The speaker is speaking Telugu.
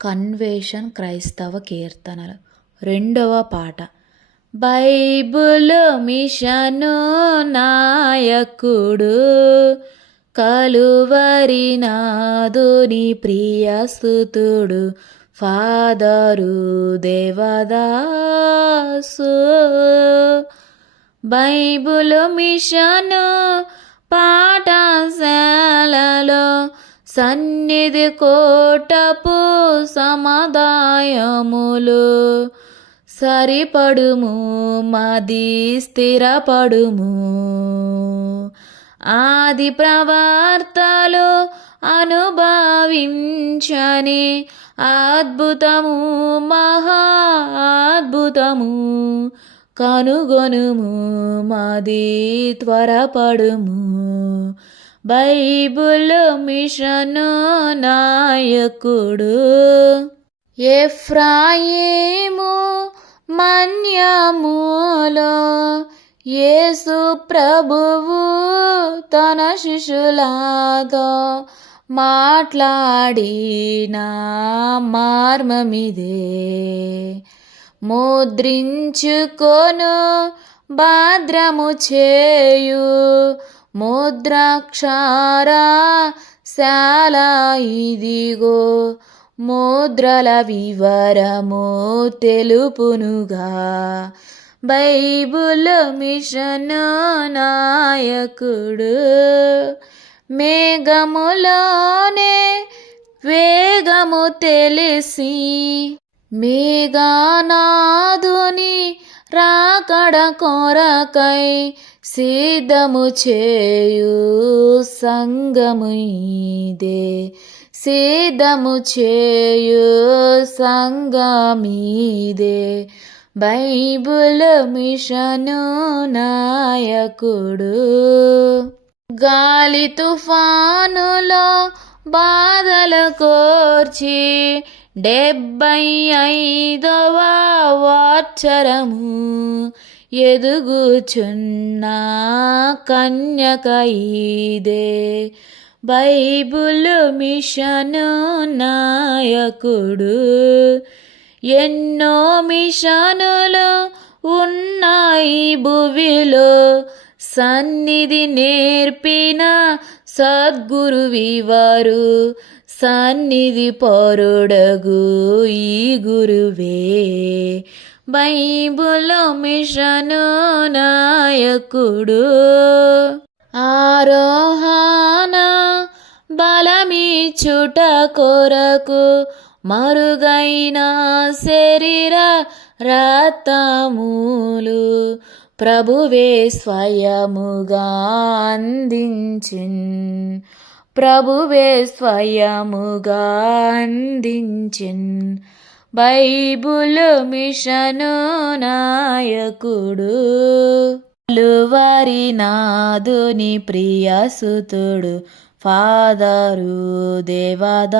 కన్వేషన్ క్రైస్తవ కీర్తనలు. రెండవ పాట. బైబుల్ మిషను నాయకుడు కలువరి నాదుని ప్రియస్తుతుడు ఫాదరు దేవదాసు. బైబుల్ మిషను పాఠశాలలో సన్నిధి కోటపు సముదాయములు సరిపడుము మది స్థిరపడుము. ఆది ప్రవార్తలు అనుభవించని అద్భుతము మహా అద్భుతము. కనుగొనుము మది త్వరపడుము. బైబుల్ మిషను నాయకుడు. ఎఫ్రాయిము మన్యములో యేసు ప్రభువు తన శిష్యులతో మాట్లాడిన మార్మమిదే. ముద్రించుకొను భద్రము చేయు ముద్రాక్షారా శాల ఇదిగో ముద్రల వివరము తెలుపునుగా. బైబుల్ మిషన్ నాయకుడు మేఘములోనే వేగము తెలిసి మేఘనాదుని రాకడ కొరకై సిద్ధము చేయు సంగము ఇదే. సిద్ధము చేయు సంగమీదే బైబుల్ మిషను నాయకుడు. గాలి తుఫానులో బాధల కోర్చి డెబ్బై ఐదవ వాచరము ఎదుగుచున్న కన్యక ఇదే బైబుల్ మిషను నాయకుడు. ఎన్నో మిషనులు ఉన్నాయి భువిలో. సన్నిధి నేర్పిన సద్గురు వివరు సన్నిధి పరుడగు ఈ గురువే. బైబుల్ మిషను నాయకుడు. ఆరోహణ బలమిచుట కొరకు మరుగైన శరీర రతములు ప్రభువే స్వయముగా అందించిన్. ప్రభువే స్వయముగా అందించిన్. బైబుల్ మిషను నాయకుడు. వారి నాదుని ప్రియసుతుడు. ఫాదరు దేవదాసు.